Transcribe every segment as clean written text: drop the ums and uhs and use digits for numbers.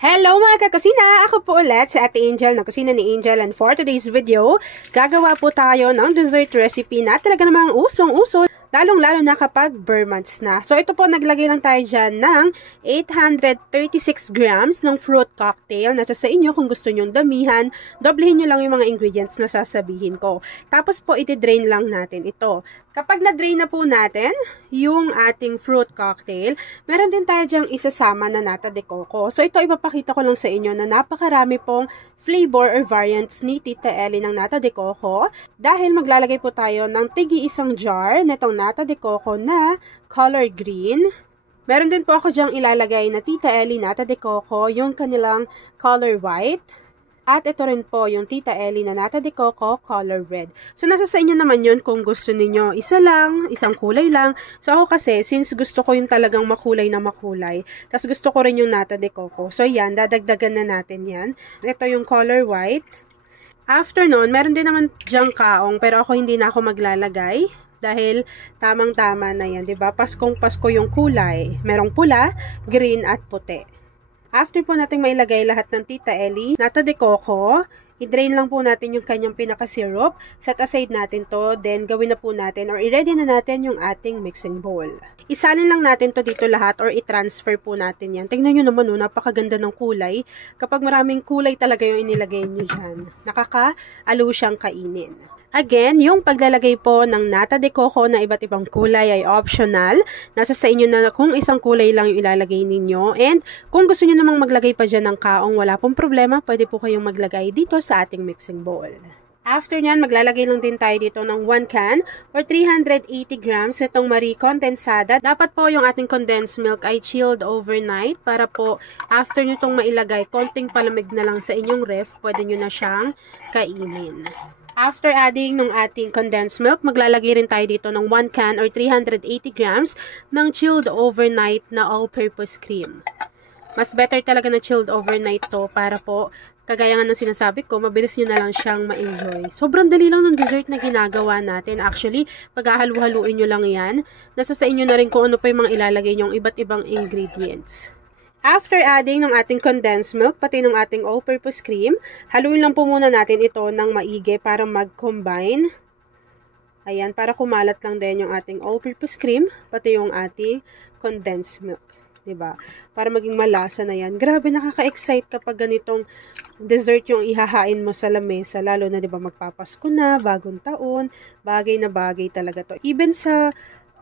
Hello mga kakusina! Ako po ulit si Ate Angel ng Kusina ni Angel, and for today's video, gagawa po tayo ng dessert recipe na talaga namang usong-uso, lalong-lalo na kapag bare months na. So ito po, naglagay lang tayo dyan ng 836 grams ng fruit cocktail. Nasa sa inyo kung gusto nyong damihan, doblehin nyo lang yung mga ingredients na sasabihin ko. Tapos po, iti-drain lang natin ito. Kapag na-drain na po natin yung ating fruit cocktail, meron din tayo dyang isasama na nata de coco. So ito, ipapakita ko lang sa inyo na napakarami pong flavor or variants ni Tita Ellie ng nata de coco. Dahil maglalagay po tayo ng tig-isang jar nitong nata de coco na color green. Meron din po ako dyang ilalagay na Tita Ellie nata de coco, yung kanilang color white. At ito rin po yung Tita Ellie na nata de coco color red. So nasa sa inyo naman yun kung gusto niyo isa lang, isang kulay lang. So ako kasi, since gusto ko yung talagang makulay na makulay, tas gusto ko rin yung nata de coco. So yan, dadagdagan na natin yan. Ito yung color white. After nun, meron din naman dyang kaong, pero ako hindi na ako maglalagay. Dahil tamang-tama na yan, diba? Paskong-pasko yung kulay. Merong pula, green at puti. After po natin mailagay lahat ng Tita Ellie, nata de coco, i-drain lang po natin yung kanyang pinaka-syrup, set aside natin to, then gawin na po natin or i-ready na natin yung ating mixing bowl. Isalin lang natin to dito lahat or i-transfer po natin yan. Tingnan nyo naman, napakaganda ng kulay. Kapag maraming kulay talaga yung inilagay nyo dyan, nakaka-alo siyang kainin. Again, yung paglalagay po ng nata de coco na iba't ibang kulay ay optional. Nasa sa inyo na kung isang kulay lang yung ilalagay ninyo. And kung gusto nyo namang maglagay pa dyan ng kaong, wala pong problema, pwede po kayong maglagay dito sa ating mixing bowl. After nyan, maglalagay lang din tayo dito ng 1 can or 380 grams itong Marie Condensada. Dapat po yung ating condensed milk ay chilled overnight para po after nyo itong mailagay, konting palamig na lang sa inyong ref, pwede nyo na siyang kainin. After adding ng ating condensed milk, maglalagay rin tayo dito ng 1 can or 380 grams ng chilled overnight na all-purpose cream. Mas better talaga na chilled overnight to para po, kagaya nga ng sinasabi ko, mabilis nyo na lang siyang ma-enjoy. Sobrang dali lang ng dessert na ginagawa natin. Actually, paghahalu-haluin nyo lang yan, nasa sa inyo na rin kung ano pa yung mga ilalagay nyong iba't ibang ingredients. After adding ng ating condensed milk, pati ng ating all-purpose cream, haluin lang po muna natin ito ng maigi para mag-combine. Ayan, para kumalat lang din yung ating all-purpose cream, pati yung ating condensed milk. Diba? Para maging malasa na yan. Grabe, nakaka-excite kapag ganitong dessert yung ihahain mo sa lamesa. Lalo na, diba, magpapasko na, bagong taon. Bagay na bagay talaga to. Even sa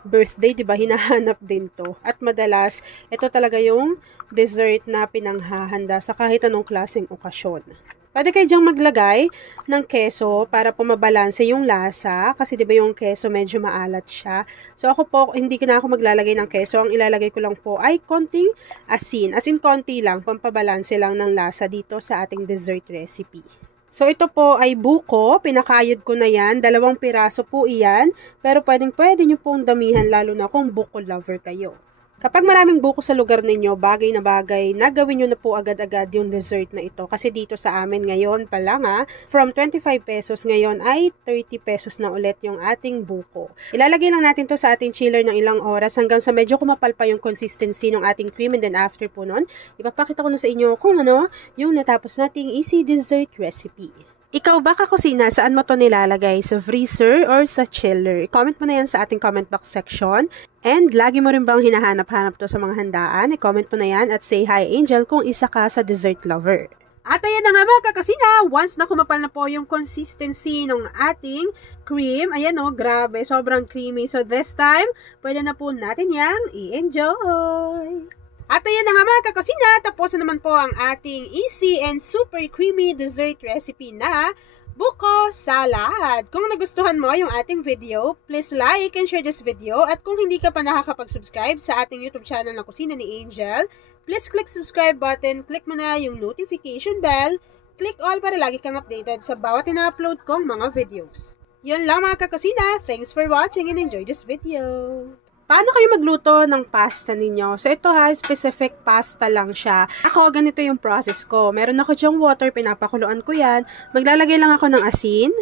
birthday, diba, hinahanap din to. At madalas, ito talaga yung dessert na pinanghahanda sa kahit anong klaseng okasyon. Pwede kayo dyang maglagay ng keso para po mabalanse yung lasa. Kasi diba yung keso medyo maalat siya. So ako po, hindi na ako maglalagay ng keso. Ang ilalagay ko lang po ay konting asin. As in, konti lang, pampabalanse lang ng lasa dito sa ating dessert recipe. So, ito po ay buko. Pinakayod ko na yan. 2 piraso po iyan. Pero pwede nyo pong damihan lalo na kung buko lover kayo. Kapag maraming buko sa lugar ninyo, bagay na bagay, nagawin nyo na po agad-agad yung dessert na ito. Kasi dito sa amin ngayon pa lang from 25 pesos ngayon ay 30 pesos na ulit yung ating buko. Ilalagay lang natin to sa ating chiller ng ilang oras hanggang sa medyo kumapal pa yung consistency ng ating cream. And then after po nun, ipapakita ko na sa inyo kung ano yung natapos nating easy dessert recipe. Ikaw ba, kakusina, saan mo to nilalagay? Sa freezer or sa chiller? I-comment mo na yan sa ating comment box section. And lagi mo rin bang hinahanap-hanap to sa mga handaan? I-comment mo na yan at say hi, Angel, kung isa ka sa dessert lover. At ayan na nga mga kakusina, once na kumapal na po yung consistency ng ating cream, ayan grabe, sobrang creamy. So this time, pwede na po natin yan i-enjoy. At ayan na nga mga kakusina, tapos na naman po ang ating easy and super creamy dessert recipe na buko salad. Kung nagustuhan mo yung ating video, please like and share this video. At kung hindi ka pa nakakapag-subscribe sa ating YouTube channel na Kusina ni Angel, please click subscribe button, click mo na yung notification bell, click all para lagi kang updated sa bawat ina-upload kong mga videos. Yun lang mga kakusina, thanks for watching and enjoy this video. Paano kayo magluto ng pasta ninyo? So, ito specific pasta lang siya. Ako, ganito yung process ko. Meron ako dyang water, pinapakuluan ko yan. Maglalagay lang ako ng asin,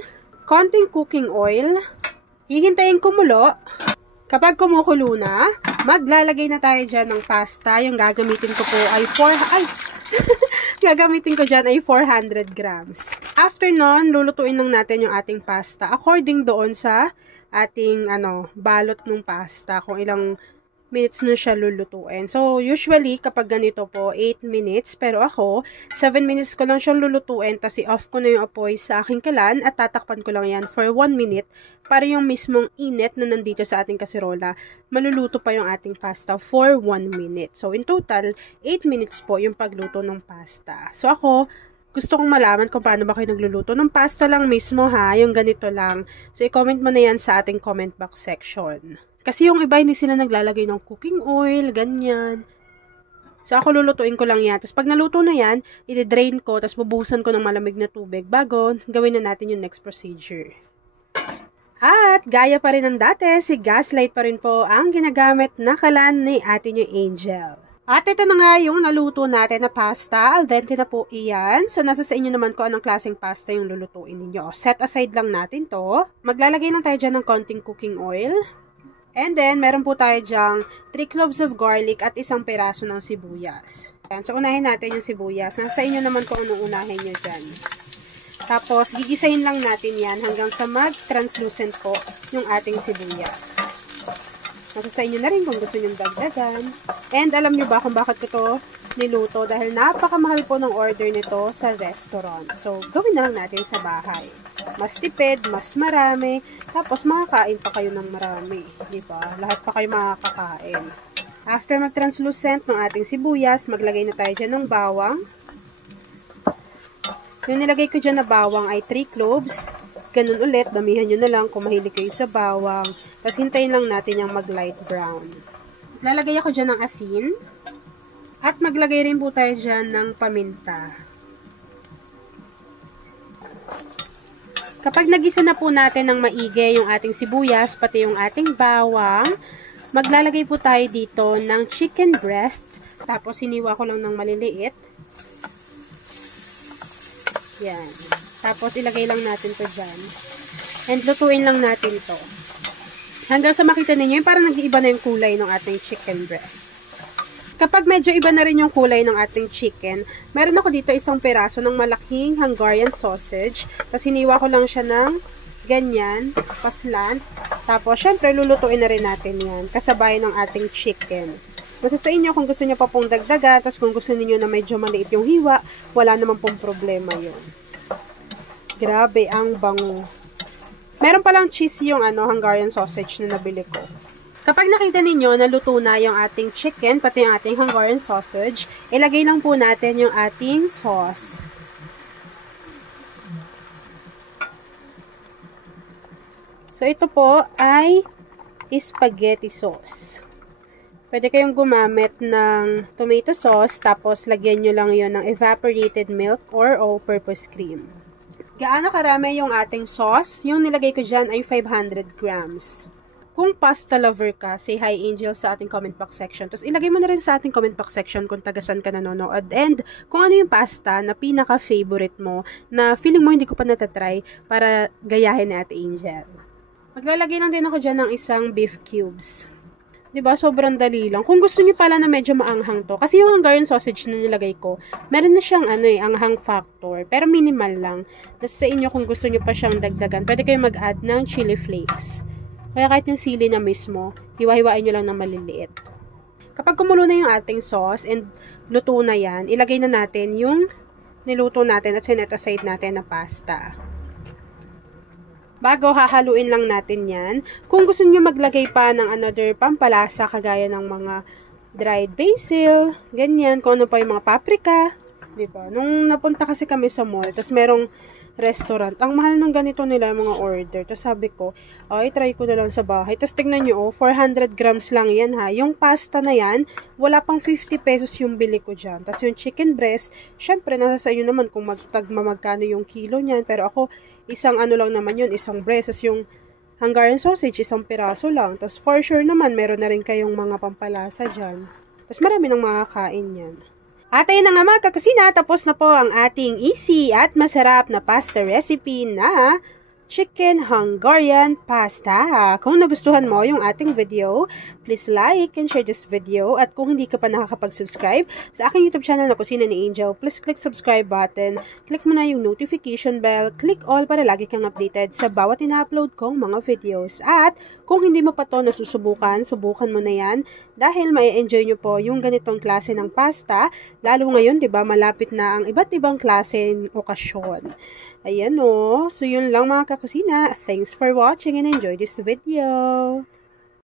konting cooking oil, hihintayin kumulo. Kapag kumukulo na, maglalagay na tayo dyan ng pasta. Yung gagamitin ko po ay Gagamitin ko dyan ay 400 grams. After nun, lulutuin lang natin yung ating pasta according doon sa ating balot ng pasta, kung ilang minutes na siya lulutuin. So, usually, kapag ganito po, 8 minutes. Pero ako, 7 minutes ko lang siyang lulutuin. Tapos, i-off ko na yung apoy sa aking kalan at tatakpan ko lang yan for 1 minute para yung mismong init na nandito sa ating kaserola, maluluto pa yung ating pasta for 1 minute. So, in total, 8 minutes po yung pagluto ng pasta. So, ako, gusto kong malaman kung paano ba kayo nagluluto ng pasta lang mismo ha, yung ganito lang. So, i-comment mo na yan sa ating comment box section. Kasi yung iba, hindi sila naglalagay ng cooking oil, ganyan. So, ako lulutuin ko lang yan. Tapos, pag naluto na yan, i-drain ko, tapos bubuhusan ko ng malamig na tubig bago gawin na natin yung next procedure. At, gaya pa rin ng dati, si Gaslight pa rin po ang ginagamit na kalan ni atin yung Angel. At ito na nga yung naluto natin na pasta. Al dente na po iyan. So, nasa sa inyo naman kung anong klaseng pasta yung lulutuin ninyo. Set aside lang natin to. Maglalagay lang tayo dyan ng konting cooking oil. And then, meron po tayo dyang 3 cloves of garlic at isang peraso ng sibuyas. So, unahin natin yung sibuyas. Nasa inyo naman kung anong unahin nyo dyan. Tapos, gigisahin lang natin yan hanggang sa mag-translucent po yung ating sibuyas. Nasa sa inyo na rin kung gusto nyo dagdagan. And alam nyo ba kung bakit ko to niluto? Dahil napakamahal po ng order nito sa restaurant. So, gawin na lang natin sa bahay. Mas tipid, mas marami, tapos makakain pa kayo ng marami, di ba? Lahat pa kayo makakain. After mag-translucent ng ating sibuyas, maglagay na tayo dyan ng bawang. Yung nilagay ko dyan na bawang ay 3 cloves. Ganun ulit, damihan nyo na lang kung mahilig kayo sa bawang. Tapos hintayin lang natin yung mag-light brown. Lalagay ako dyan ng asin. At maglagay rin po tayo dyan ng paminta. Kapag nagisa na po natin ng maigi yung ating sibuyas, pati yung ating bawang, maglalagay po tayo dito ng chicken breast. Tapos, hiniwa ko lang ng maliliit. Yan. Tapos, ilagay lang natin to dyan. And, lutuin lang natin to. Hanggang sa makita ninyo, yung parang nag-iiba na yung kulay ng ating chicken breast. Kapag medyo iba na rin yung kulay ng ating chicken, meron ako dito isang peraso ng malaking Hungarian sausage. Tapos hiniwa ko lang siya ng ganyan, paslant. Tapos syempre lulutuin na rin natin yan, kasabay ng ating chicken. Nasa sa inyo kung gusto niyo pa pong dagdagan, tapos kung gusto niyo na medyo maliit yung hiwa, wala naman pong problema yon. Grabe ang bango. Meron palang cheese yung Hungarian sausage na nabili ko. Kapag nakita ninyo na luto na yung ating chicken, pati yung ating Hungarian sausage, ilagay lang po natin yung ating sauce. So, ito po ay spaghetti sauce. Pwede kayong gumamit ng tomato sauce, tapos lagyan nyo lang yon ng evaporated milk or all-purpose cream. Gaano karami yung ating sauce? Yung nilagay ko dyan ay 500 grams. Kung pasta lover ka, say hi Angel sa ating comment box section. Tapos ilagay mo na rin sa ating comment box section kung tagasan ka nanonood. And kung ano yung pasta na pinaka-favorite mo, na feeling mo hindi ko pa natatry para gayahin ni Ate Angel. Maglalagay lang din ako dyan ng isang beef cubes. Diba? Sobrang dali lang. Kung gusto niyo pala na medyo maanghang to, kasi yung Hungarian sausage na nilagay ko, meron na siyang anghang factor. Pero minimal lang. Nasa sa inyo kung gusto niyo pa siyang dagdagan. Pwede kayo mag-add ng chili flakes. Kaya kahit yung sili na mismo, hiwa-hiwain nyo lang ng maliliit. Kapag kumulo na yung ating sauce and luto na yan, ilagay na natin yung niluto natin at sinet aside natin na pasta. Bago, hahaluin lang natin yan. Kung gusto nyo maglagay pa ng another pampalasa, kagaya ng mga dried basil, ganyan, kung ano pa yung mga paprika, diba? Nung napunta kasi kami sa mall, tas merong restaurant. Ang mahal nung ganito nila mga order. Tapos sabi ko, ay, try ko na lang sa bahay. Tapos tignan nyo, 400 grams lang yan ha. Yung pasta na yan, wala pang 50 pesos yung bili ko dyan. Tapos yung chicken breast, syempre, nasa sa inyo naman kung magkano yung kilo niyan. Pero ako, isang lang naman yun, isang breast. Tapos yung Hungarian sausage, isang piraso lang. Tapos for sure naman, meron na rin kayong mga pampalasa dyan. Tapos marami nang makakain yan. At ayun na nga mga kakusina, tapos na po ang ating easy at masarap na pasta recipe na chicken Hungarian pasta. Kung nagustuhan mo yung ating video, please like and share this video. At kung hindi ka pa nakakapag-subscribe sa aking YouTube channel na Kusina ni Angel, please click subscribe button, click mo na yung notification bell, click all para lagi kang updated sa bawat ina-upload kong mga videos. At kung hindi mo pa to nasusubukan, subukan mo na yan dahil mai-enjoy nyo po yung ganitong klase ng pasta. Lalo ngayon, di ba, malapit na ang iba't ibang klase ng okasyon. Ayan o. So, yun lang mga kakusina. Thanks for watching and enjoy this video.